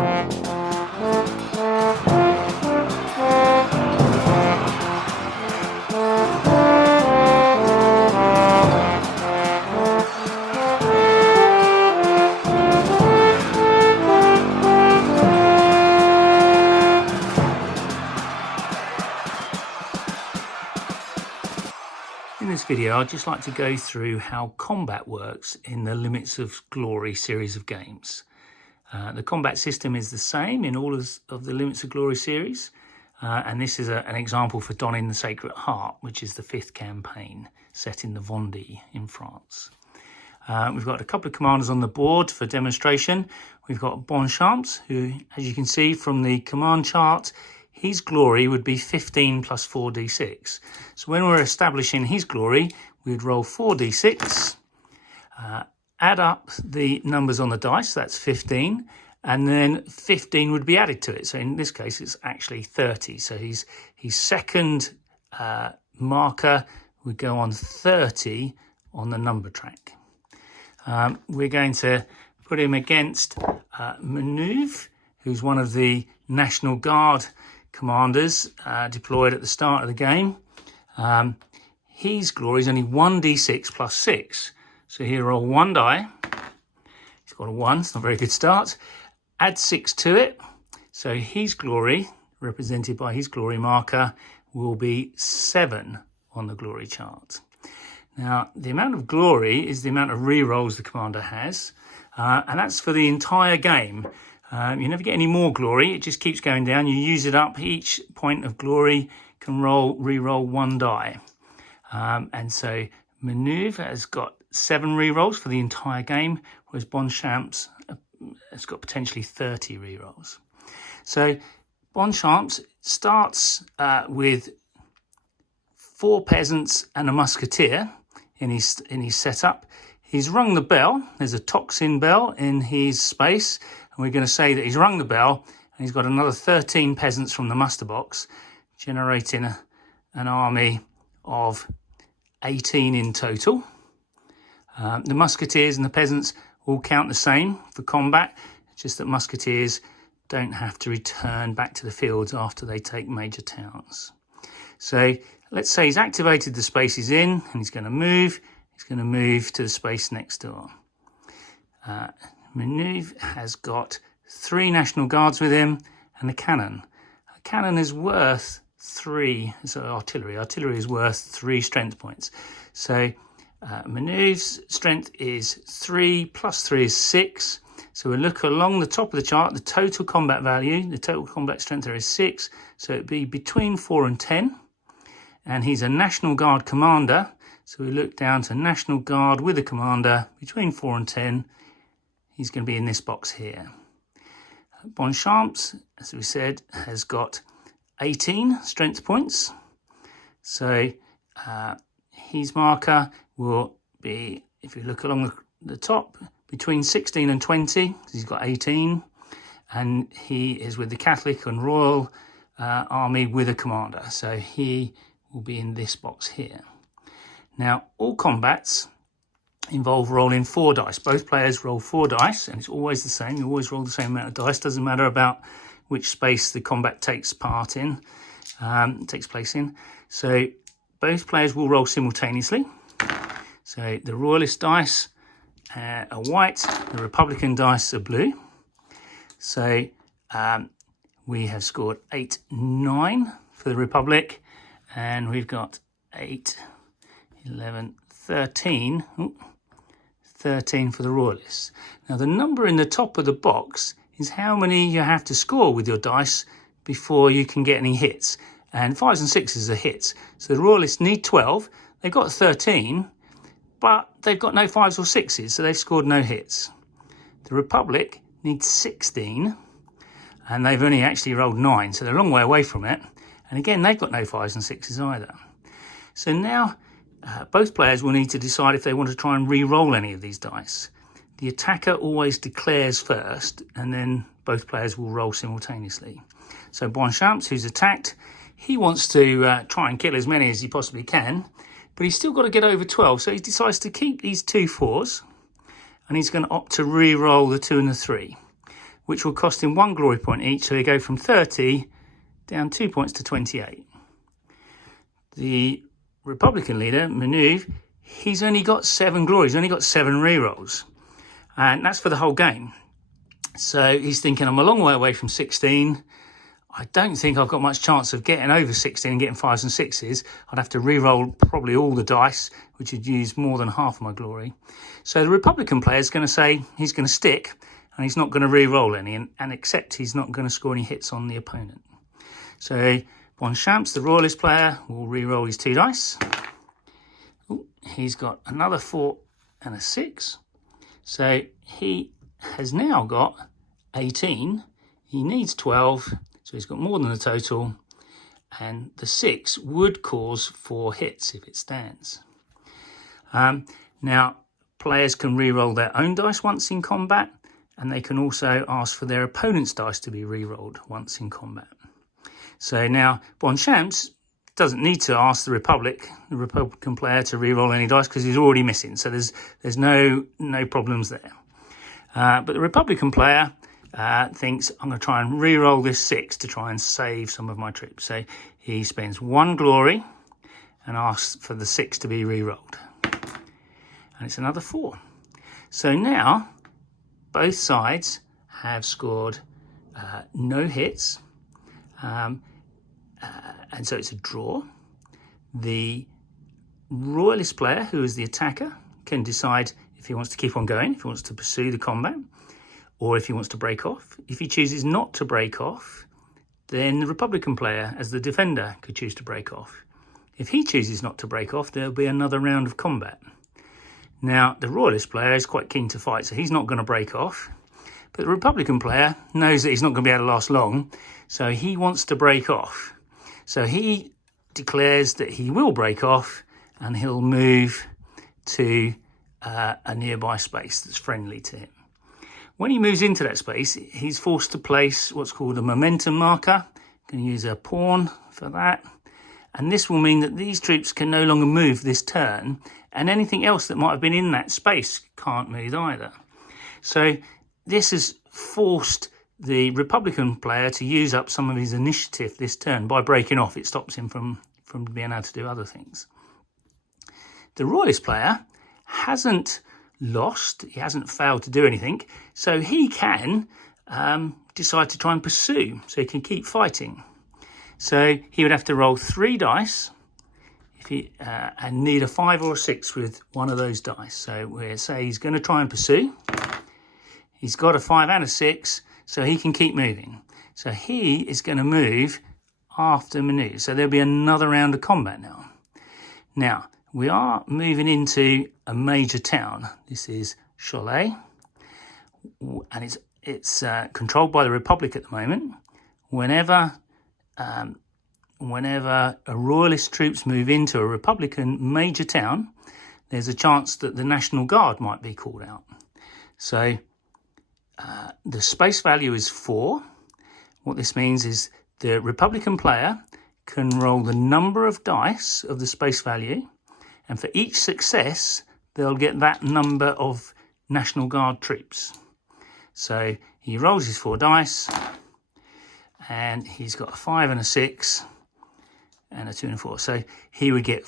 In this video, I'd just like to go through how combat works in the Limits of Glory series of games. The combat system is the same in all of the Limits of Glory series, and this is an example for Donning the Sacred Heart, which is the 5th campaign set in the Vendée in France. We've got a couple of commanders on the board for demonstration. We've got Bonchamps, who, as you can see from the command chart, his glory would be 15 plus 4d6. So when we're establishing his glory, we'd roll 4d6, add up the numbers on the dice, that's 15, and then 15 would be added to it. So in this case, it's actually 30. So his second marker would go on 30 on the number track. We're going to put him against Maneuver, who's one of the National Guard commanders deployed at the start of the game. His glory is only 1d6 plus 6. So here roll one die. He's got a 1, it's not a very good start. Add 6 to it. So his glory, represented by his glory marker, will be 7 on the glory chart. Now, the amount of glory is the amount of re-rolls the commander has, and that's for the entire game. You never get any more glory, it just keeps going down. You use it up, each point of glory can re-roll one die. And so Maneuver has got 7 re-rolls for the entire game, whereas Bonchamps has got potentially 30 re-rolls. So Bonchamps starts with 4 peasants and a musketeer in his setup. He's rung the bell, there's a toxin bell in his space, and we're going to say that he's rung the bell and he's got another 13 peasants from the muster box, generating an army of 18 in total. The musketeers and the peasants all count the same for combat, just that musketeers don't have to return back to the fields after they take major towns. So let's say he's activated the space he's in and he's going to move. He's going to move to the space next door. Maneuver has got 3 National Guards with him and a cannon. A cannon is worth 3, so artillery. Artillery is worth 3 strength points. So Maneuver's strength is 3, plus 3 is 6. So we look along the top of the chart, the total combat value, the total combat strength there is 6. So it'd be between 4 and 10. And he's a National Guard commander. So we look down to National Guard with a commander between 4 and 10. He's going to be in this box here. Bonchamps, as we said, has got 18 strength points. So his marker will be, if you look along the top, between 16 and 20. He's got 18. And he is with the Catholic and Royal Army with a commander. So he will be in this box here. Now, all combats involve rolling 4 dice. Both players roll 4 dice, and it's always the same. You always roll the same amount of dice. Doesn't matter about which space the combat takes place in. So both players will roll simultaneously. So the Royalist dice are white, the Republican dice are blue. So we have scored 8-9 for the Republic, and we've got 8, 11, 13, 13 for the Royalists. Now the number in the top of the box is how many you have to score with your dice before you can get any hits. And 5s and 6s are hits. So the Royalists need 12. They've got 13, but they've got no 5s or 6s, so they've scored no hits. The Republic needs 16, and they've only actually rolled 9, so they're a long way away from it. And again, they've got no 5s and 6s either. So now both players will need to decide if they want to try and re-roll any of these dice. The attacker always declares first, and then both players will roll simultaneously. So Bonchamps, who's attacked, he wants to try and kill as many as he possibly can, but he's still got to get over 12, so he decides to keep these 2 4s, and he's going to opt to re-roll the 2 and the 3. which will cost him 1 glory point each, so he go from 30 down 2 points to 28. The Republican leader, Maneuver, he's only got 7 glory, he's only got 7 rerolls, and that's for the whole game. So he's thinking, I'm a long way away from 16. I don't think I've got much chance of getting over 16 and getting 5s and 6s. I'd have to re-roll probably all the dice, which would use more than half of my glory. So the Republican player is going to say he's going to stick and he's not going to re-roll any and accept he's not going to score any hits on the opponent. So Bonchamps, the Royalist player, will re-roll his 2 dice. Ooh, he's got another 4 and a 6. So he has now got 18. He needs 12. So he's got more than the total, and the 6 would cause 4 hits if it stands. Now, players can re-roll their own dice once in combat, and they can also ask for their opponent's dice to be re-rolled once in combat. So now, Bonchamps doesn't need to ask the Republican player to re-roll any dice because he's already missing. So there's no problems there. But the Republican player thinks, I'm going to try and re-roll this 6 to try and save some of my troops. So he spends 1 glory and asks for the 6 to be re-rolled. And it's another 4. So now both sides have scored no hits. And so it's a draw. The Royalist player, who is the attacker, can decide if he wants to keep on going, if he wants to pursue the combat, or if he wants to break off. If he chooses not to break off, then the Republican player, as the defender, could choose to break off. If he chooses not to break off, there'll be another round of combat. Now, the Royalist player is quite keen to fight, so he's not going to break off. But the Republican player knows that he's not going to be able to last long, so he wants to break off. So he declares that he will break off, and he'll move to a nearby space that's friendly to him. When he moves into that space, he's forced to place what's called a momentum marker. You can use a pawn for that. And this will mean that these troops can no longer move this turn, and anything else that might have been in that space can't move either. So this has forced the Republican player to use up some of his initiative this turn. By breaking off, it stops him from being able to do other things. The Royalist player hasn't lost, he hasn't failed to do anything, so he can decide to try and pursue, so he can keep fighting. So he would have to roll 3 dice if he and need a 5 or a 6 with one of those dice. So we'll say he's going to try and pursue. He's got a 5 and a 6, so he can keep moving. So he is going to move after Maneuver. So there'll be another round of combat now. Now, we are moving into a major town. This is Cholet, and it's controlled by the Republic at the moment. Whenever a Royalist troops move into a Republican major town, there's a chance that the National Guard might be called out. So the space value is 4. What this means is the Republican player can roll the number of dice of the space value, and for each success, they'll get that number of National Guard troops. So he rolls his 4 dice, and he's got a 5 and a 6, and a 2 and a 4. So he would get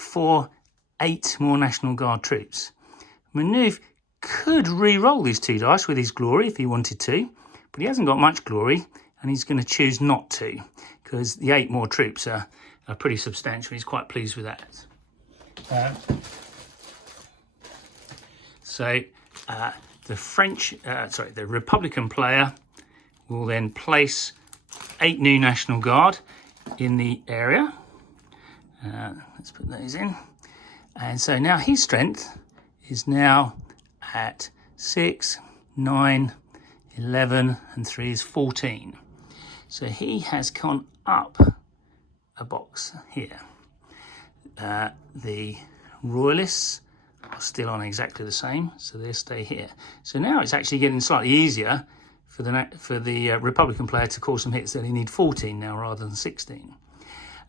8 more National Guard troops. Maneuver could re-roll these 2 dice with his glory if he wanted to, but he hasn't got much glory, and he's going to choose not to, because the 8 more troops are pretty substantial. He's quite pleased with that. The Republican player will then place 8 new National Guard in the area. Let's put those in. And so now his strength is now at 6, 9, 11, and 3 is 14. So he has gone up a box here. The Royalists are still on exactly the same, so they stay here. So now it's actually getting slightly easier for the Republican player to cause some hits. They only need 14 now rather than 16.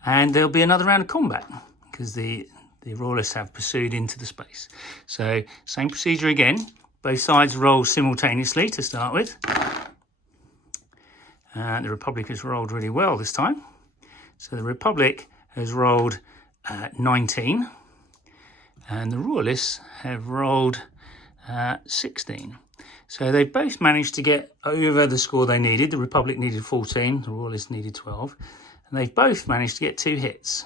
And there'll be another round of combat because the Royalists have pursued into the space. So same procedure again. Both sides roll simultaneously to start with. The Republic has rolled really well this time. So the Republic has rolled 19 and the Royalists have rolled 16. So they both managed to get over the score they needed. The Republic needed 14, the Royalists needed 12. And they've both managed to get 2 hits.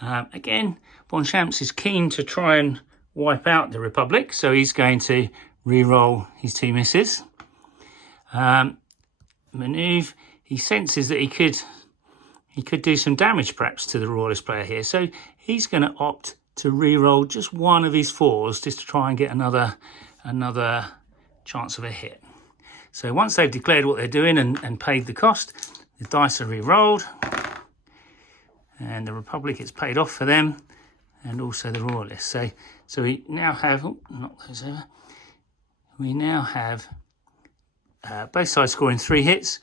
Again, Bonchamps is keen to try and wipe out the Republic, so he's going to re-roll his 2 misses. Maneuver, he senses that he could do some damage perhaps to the Royalist player here, so he's going to opt to re-roll just one of his 4s just to try and get another chance of a hit. So once they've declared what they're doing and paid the cost, the dice are re-rolled and the Republic is paid off for them, and also the Royalists. So we now have, knock those over. We now have both sides scoring 3 hits.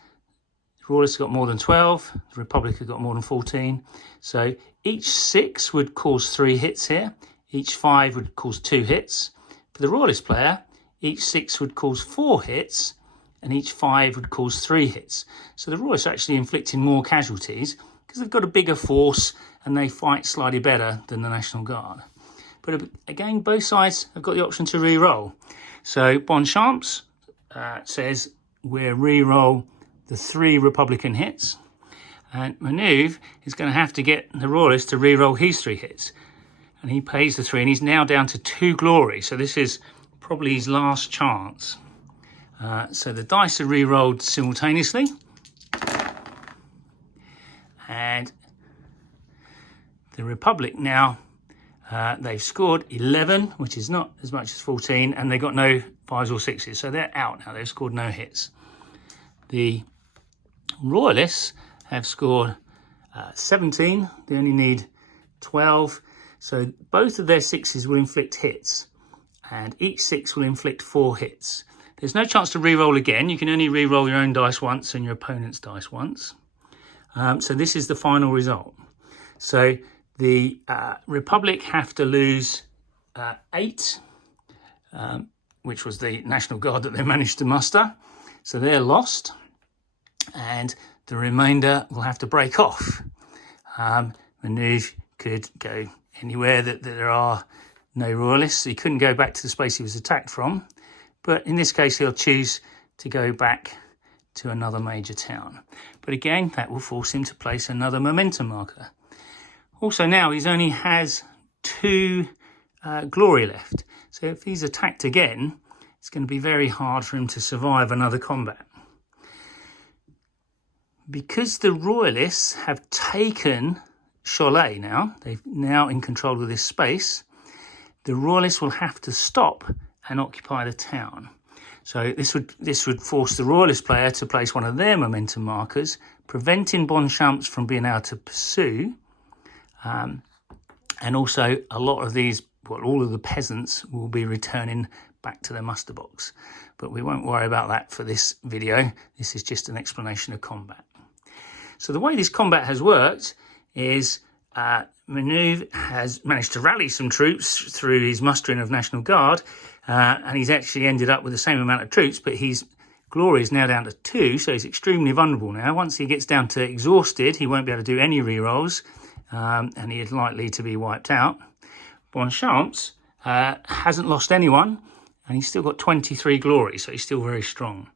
The Royalists got more than 12. The Republic have got more than 14. So each 6 would cause 3 hits here. Each 5 would cause 2 hits. For the Royalist player, each 6 would cause 4 hits, and each 5 would cause 3 hits. So the Royalists are actually inflicting more casualties because they've got a bigger force and they fight slightly better than the National Guard. But again, both sides have got the option to re-roll. So Bonchamps says we'll re-roll the 3 Republican hits, and Maneuver is going to have to get the Royalist to re-roll his 3 hits. And he pays the 3, and he's now down to 2 glory. So this is probably his last chance. So the dice are re-rolled simultaneously. And the Republic now, they've scored 11, which is not as much as 14, and they got no 5s or 6s, so they're out now. They've scored no hits. The Royalists have scored 17. They only need 12, so both of their 6s will inflict hits, and each 6 will inflict 4 hits. There's no chance to re-roll again. You can only re-roll your own dice once and your opponent's dice once. So this is the final result. So the Republic have to lose 8, which was the National Guard that they managed to muster. So they're lost, and the remainder will have to break off. Maneuver could go anywhere that there are no Royalists. He couldn't go back to the space he was attacked from, but in this case he'll choose to go back to another major town. But again, that will force him to place another momentum marker. Also now he only has 2 glory left. So if he's attacked again, it's going to be very hard for him to survive another combat. Because the Royalists have taken Cholet now, they're now in control of this space, the Royalists will have to stop and occupy the town. So this would force the Royalist player to place one of their momentum markers, preventing Bonchamps from being able to pursue. And also a lot of these, well, all of the peasants will be returning back to their muster box. But we won't worry about that for this video. This is just an explanation of combat. So the way this combat has worked is Maneuver has managed to rally some troops through his mustering of National Guard, and he's actually ended up with the same amount of troops, but his glory is now down to 2, so he's extremely vulnerable now. Once he gets down to exhausted, he won't be able to do any rerolls, and he is likely to be wiped out. Bonchamps hasn't lost anyone, and he's still got 23 glory, so he's still very strong.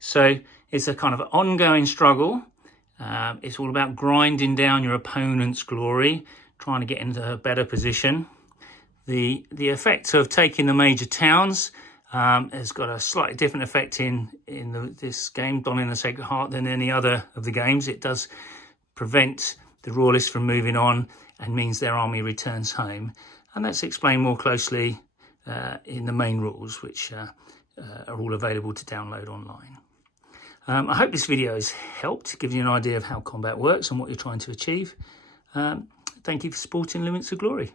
So it's a kind of ongoing struggle. It's all about grinding down your opponent's glory, trying to get into a better position. The effect of taking the major towns has got a slightly different effect in this game, Don in the Sacred Heart, than any other of the games. It does prevent the Royalists from moving on and means their army returns home. And that's explained more closely in the main rules, which are all available to download online. I hope this video has helped give you an idea of how combat works and what you're trying to achieve. Thank you for supporting Limits of Glory.